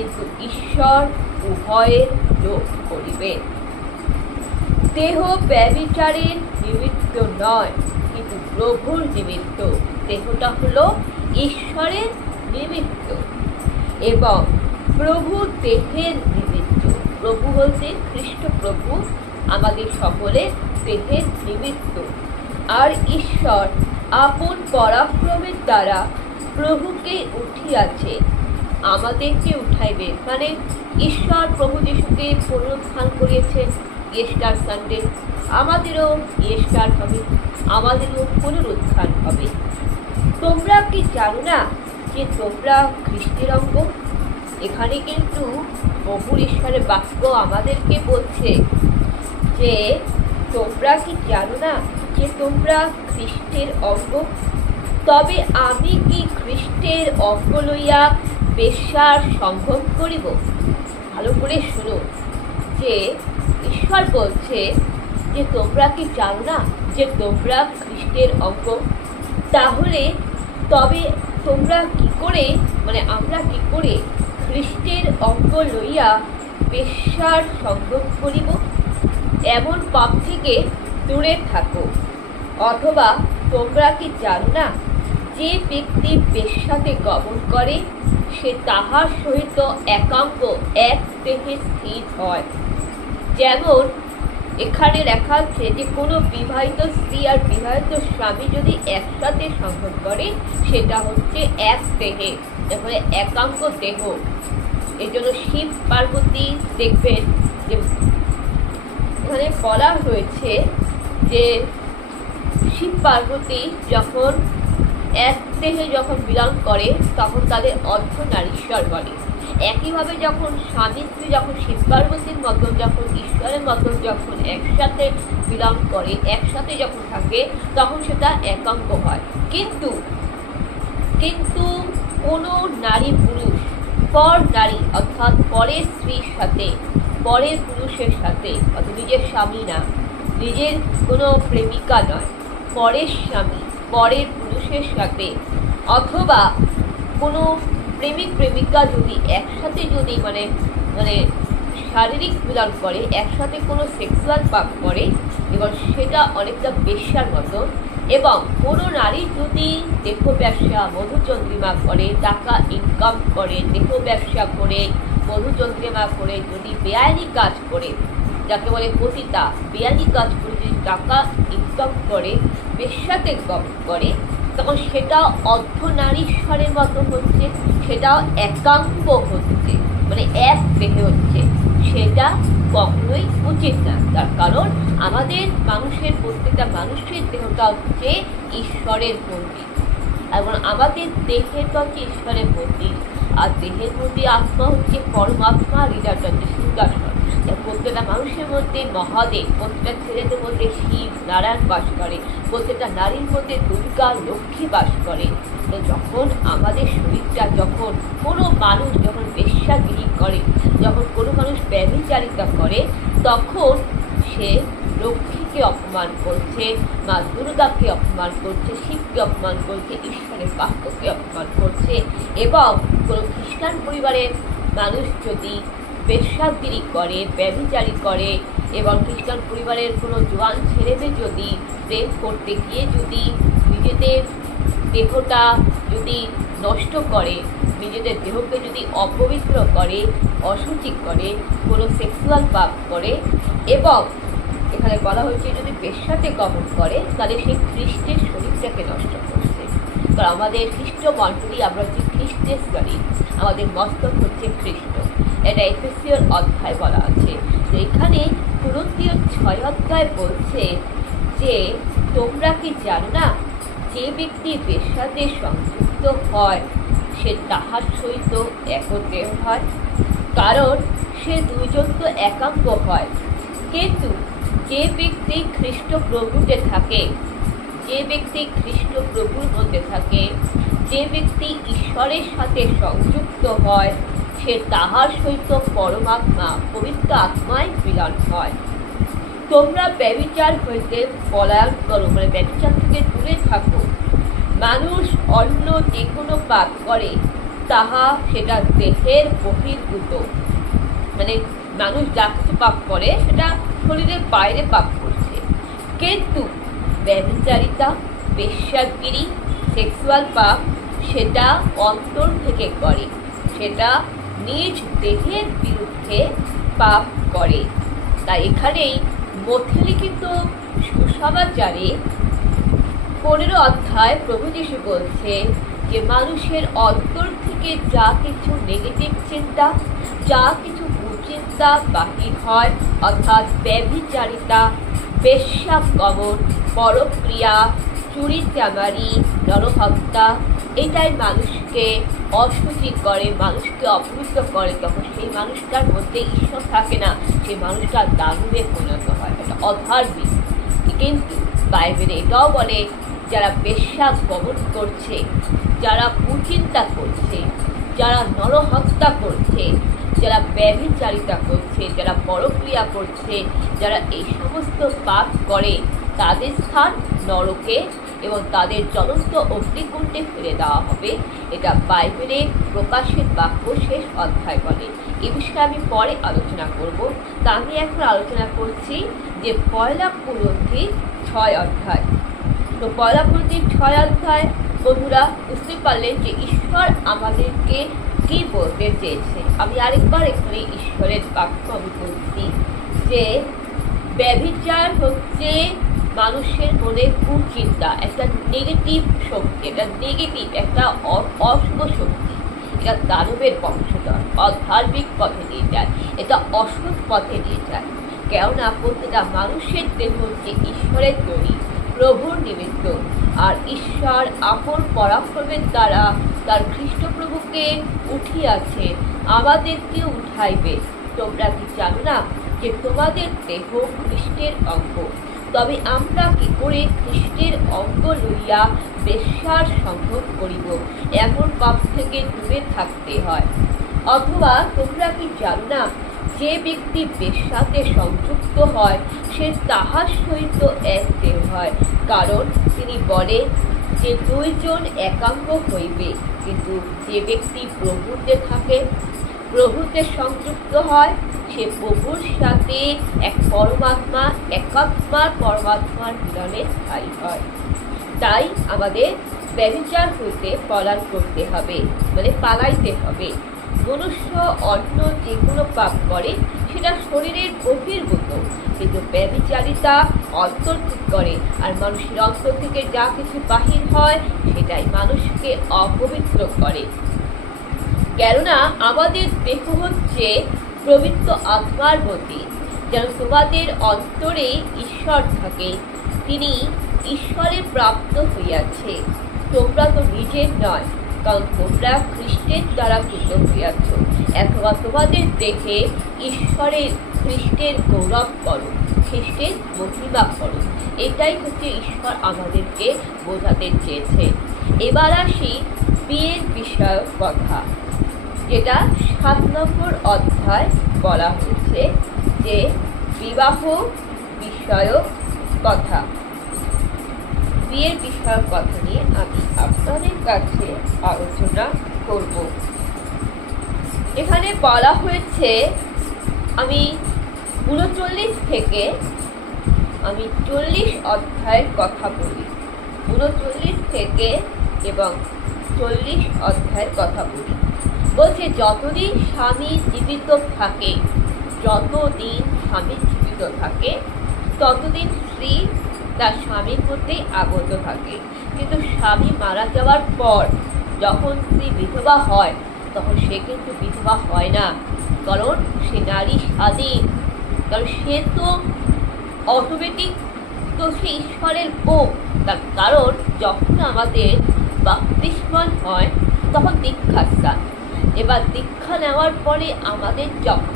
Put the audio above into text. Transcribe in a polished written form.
কিন্তু ঈশ্বর উভয়ের লোভ করিবেন। দেহ ব্যভিচারের নিমিত্ত নয়, কিন্তু প্রভুর নিমিত্ত। দেহটা হলো ঈশ্বরের নিমিত্ত এবং প্রভু দেহের নিমিত্ত। প্রভু বলতে খ্রিস্ট প্রভু আমাদের সকলের দেহের নিমিত্ত। আর ঈশ্বর আপন পরাক্রমের দ্বারা প্রভুকে উঠিয়াছে, আমাদেরকে উঠাইবেন। মানে ঈশ্বর প্রভু যিশুকে পুনরুত্থান করিয়েছেন ইস্টার সানডে, আমাদেরও ইস্টার হবে, আমাদেরও পুনরুত্থান হবে। তোমরা কি জানো না যে তোমরা খ্রিস্টের অঙ্গ? এখানে কিন্তু প্রভু ঈশ্বরের বাক্য আমাদেরকে বলছে যে তোমরা কি জানো না যে তোমরা খ্রিস্টের অঙ্গ? তবে আমি কি খ্রিস্টের অঙ্গ লইয়া বেশ্যার সঙ্গম করিব? ভালো করে শুনো, যে ঈশ্বর বলছে যে তোমরা কি জানো না যে তোমরা খ্রিস্টের অঙ্গ? তাহলে তবে তোমরা কি করে, মানে আমরা কি করে খ্রিস্টের অঙ্গ লইয়া বেশ্যার সঙ্গম করিব? এমন পাপ থেকে দূরে থাকো। অথবা তোমরা কি জানো না যে ব্যক্তি বেশ্যাতে গমন করে সে তাহার সহিত একাঙ্গ এক দেহে স্থির হয়। যেমন এখানে লেখা আছে যে কোনো বিবাহিত স্ত্রী আর বিবাহিত স্বামী যদি একসাথে সঙ্গম করে সেটা হচ্ছে এক দেহে, তাহলে একাঙ্গ দেহ। এই জন্য শিব পার্বতী দেখবেন যে এখানে বলা হয়েছে যে শিব পার্বতী যখন এক দেহে যখন বিলং করে তখন তাদের অর্ধনারীশ্বর বলে। একইভাবে যখন স্বামী স্ত্রী যখন শিব পার্বতীর মতন যখন ঈশ্বরের মতন যখন একসাথে বিলং করে, একসাথে যখন থাকে তখন সেটা একাঙ্গ হয়। কিন্তু কিন্তু কোনো নারী পুরুষ পর নারী অর্থাৎ পরের স্ত্রীর সাথে, পরের পুরুষের সাথে, অর্থাৎ নিজের স্বামী না, নিজের কোনো প্রেমিকা নয়, পরের স্বামী পরের পুরুষের সাথে, অথবা কোনো প্রেমিক প্রেমিকা যদি একসাথে যদি মানে মানে শারীরিক মিলন করে, একসাথে কোনো সেক্সুয়াল পাপ করে এবং সেটা অনেকটা বেশ্যার মতো। এবং কোনো নারী যদি দেহ ব্যবসা মধুচন্দ্রিমা করে, টাকা ইনকাম করে, দেহ ব্যবসা করে, মধুচন্দ্রিমা করে যদি বেআইনি কাজ করে, যাকে বলে পতিতা, বেআইনি কাজ করে যদি টাকা ইনকাম করে, বেশ্যাতে গমন করে, তখন সেটা অর্ধনারীশ্বরের মতো হচ্ছে, সেটাও একাঙ্গ হচ্ছে, মানে এক দেহে হচ্ছে। সেটা কখনোই উচিত না। তার কারণ আমাদের মানুষের প্রত্যেকটা মানুষের দেহটা হচ্ছে ঈশ্বরের মন্দির এবং আমাদের দেহের হচ্ছে ঈশ্বরের মন্দির। আর দেহের মধ্যে আত্মা হচ্ছে পরমাত্মা, হৃদয় হচ্ছে সিংহাসন। প্রত্যেকটা মানুষের মধ্যে মহাদেব, প্রত্যেকটা ছেলেদের মধ্যে শিব নারায়ণ বাস করে, প্রত্যেকটা নারীর মধ্যে দুর্গা লক্ষ্মী বাস করে। তো যখন আমাদের শরীরটা, যখন কোনো মানুষ যখন বেশ্যাগিরি করে, যখন কোনো মানুষ ব্যভিচারিতা করে, তখন সে লক্ষ্মীকে অপমান করছে, মা দুর্গাকে অপমান করছে, শিবকে অপমান করছে, ঈশ্বরের বাক্যকে অপমান করছে। এবং কোনো খ্রিস্টান পরিবারের মানুষ যদি বেশ্যাগিরি করে, ব্যভিচারী করে, এবং খ্রিস্টান পরিবারের কোনো জোয়ান ছেলেদের যদি প্রেম করতে গিয়ে যদি নিজেদের দেহটা যদি নষ্ট করে, নিজেদের দেহকে যদি অপবিত্র করে, অশুচি করে, কোনো সেক্সুয়াল পাপ করে, এবং এখানে বলা হয়েছে যদি বেশ্যাতে গমন করে, তাহলে সেই খ্রিস্টের শরীরটাকে নষ্ট করছে। কারণ আমাদের খ্রিস্ট মণ্ডলী, আমরা হচ্ছে খ্রিস্টের শরীর, আমাদের মস্তক হচ্ছে খ্রিস্ট। এটা এফেসীয় অধ্যায় বলা আছে। তো এখানে কুরিন্থীয় 6 অধ্যায় বলছে যে তোমরা কি জানো না যে ব্যক্তি বেশ্যাতে সংযুক্ত হয় সে তাহার সহিত এক দেহ হয়, কারণ সে দুইজন তো একাঙ্গ হয়। কিন্তু যে ব্যক্তি খ্রিস্ট প্রভুতে থাকে, যে ব্যক্তি খ্রিস্ট প্রভুর মধ্যে থাকে, যে ব্যক্তি ঈশ্বরের সাথে সংযুক্ত হয়, সে তাহার সহিত পরমাত্মা পবিত্র আত্মায় মিলন হয়। তোমরা ব্যভিচার হইতে পলায়ন করো, মানে ব্যভিচার থেকে দূরে থাকো। মানুষ অন্য যে কোনো পাপ করে তাহা সেটা দেহের বহির্ভূত, মানে মানুষ যা কিছু পাপ করে সেটা শরীরের বাইরে পাপ করছে। কিন্তু ব্যভিচারিতা, বেশ্যাগিরি, সেক্সুয়াল পাপ সেটা অন্তর থেকে করে, সেটা নিজ দেহের বিরুদ্ধে পাপ করে। তাই এখানেই মধ্যে লিখিত সুসমাচারে 15 অধ্যায় প্রভু যীশু বলছে যে মানুষের অন্তর থেকে যা কিছু নেগেটিভ চিন্তা, যা কিছু কুচিন্তা বাহির হয়, অর্থাৎ ব্যভিচারিতা, বেশ্যাগমন, পরক্রিয়া, চুরি চামারি, নরহত্যা, এটাই মানুষকে অশুচি করে, মানুষকে অপবিত্র করে। তখন সেই মানুষটার মধ্যে ঈশ্বর থাকে না, সেই মানুষটা দানবে পরিণত হয়, এটা অধার্মিক। কিন্তু বাইবেলে এটাও বলে যারা বেশ্যাগমন করছে, যারা কুচিন্তা করছে, যারা নরহত্যা করছে, যারা ব্যভিচারিতা করছে, যারা পরক্রিয়া করছে, যারা এই সমস্ত পাপ করে তাদের স্থান নরকে এবং তাদের জ্বলন্ত অগ্নিকুণ্ডে ফেলে দেওয়া হবে। এটা বাইবেলে প্রকাশের বাক্য শেষ অধ্যায় বলে। এ বিষয়ে আমি পরে আলোচনা করব। তা আমি এখন আলোচনা করছি যে 1 কুরিন্থী 6 অধ্যায়। তো 1 কুরিন্থী 6 অধ্যায় বন্ধুরা বুঝতে পারলেন যে ঈশ্বর আমাদেরকে কি বলতে চেয়েছে। আমি আরেকবার এখানে ঈশ্বরের বাক্য আমি বলছি যে ব্যভিচার হচ্ছে মানুষের মনে কুচিন্তা, একটা নেগেটিভ শক্তি, একটা নেগেটিভ, একটা অশুভ শক্তি। এটা দানবের বংশধর, অধার্মিক পথে নিয়ে যায়, এটা অসৎ পথে নিয়ে যায়। কেননা প্রত্যেকটা মানুষের দেহ হচ্ছে ঈশ্বরের তৈরি, প্রভুর নিমিত্ত। আর ঈশ্বর আপন পরাক্রমের দ্বারা তার খ্রিস্টপ্রভুকে উঠিয়াছে, আমাদেরকে উঠাইবে। তোমরা কি জানো না যে তোমাদের দেহ খ্রিস্টের অঙ্গ? তবে আমরা কি করে খ্রিস্টের অঙ্গ লইয়া বেশ্যার সঙ্গ করিব? এমন পাপ থেকে দূরে থাকতে হয়। অথবা তোমরা কি জানো না যে ব্যক্তি বেশ্যাতে সংযুক্ত হয় সে তাহার সহিত এক দেহ হয়? কারণ তিনি বলে যে 2 জন একাঙ্গ হইবে। কিন্তু যে ব্যক্তি প্রভুতে থাকে, প্রভুতে সংযুক্ত হয়, সে প্রভুর সাথে এক পরমাত্মা, একাত্মার পরমাত্মার মিলনে স্থায়ী হয়। তাই আমাদের ব্যভিচার হইতে পলায়ন করতে হবে, মানে পালাইতে হবে। মনুষ্য অন্য যে কোনো পাপ করে সেটা শরীরের বহির্ভূত, কিন্তু ব্যভিচারিতা অন্তর ঠিক করে। আর মানুষের অন্তর থেকে যা কিছু বাহির হয় সেটাই মানুষকে অপবিত্র করে। কেননা আমাদের দেহ হচ্ছে পবিত্র আত্মার মধ্যে, যেন তোমাদের অন্তরে ঈশ্বর থাকে, তিনি ঈশ্বরে প্রাপ্ত হইয়াছে। তোমরা তো নিজের নয়, কারণ তোমরা খ্রিস্টের দ্বারা কৃত হইয়াছ। অথবা তোমাদের দেহে ঈশ্বরের খ্রিস্টের গৌরব করো, খ্রিস্টের মহিমা করো। এটাই হচ্ছে ঈশ্বর আমাদেরকে বোঝাতে চেয়েছে। এবার আসি বিয়ের বিষয়ক কথা, যেটা 7 নম্বর অধ্যায় বলা হয়েছে যে বিবাহ বিষয়ক কথা। বিয়ের বিষয়ক কথা নিয়ে আমি আপনাদের কাছে আলোচনা করব। এখানে বলা হয়েছে, আমি 39 থেকে আমি 40 অধ্যায়ের কথা বলি। 39 থেকে এবং 40 অধ্যায়ের কথা বলি। বলছে যতদিন স্বামী জীবিত থাকে, যতদিন স্বামী জীবিত থাকে ততদিন স্ত্রী তার স্বামীর মধ্যেই আবদ্ধ থাকে। কিন্তু স্বামী মারা যাওয়ার পর যখন স্ত্রী বিধবা হয় তখন সে কিন্তু বিধবা হয় না, কারণ সে নারী স্বাধীন, কারণ সে তো অটোমেটিক তো সে ঈশ্বরের বউ। তার কারণ যখন আমাদের বাপ্তিস্মান হয় তখন দীক্ষাস্থান, এবার দীক্ষা নেওয়ার পরে আমাদের যখন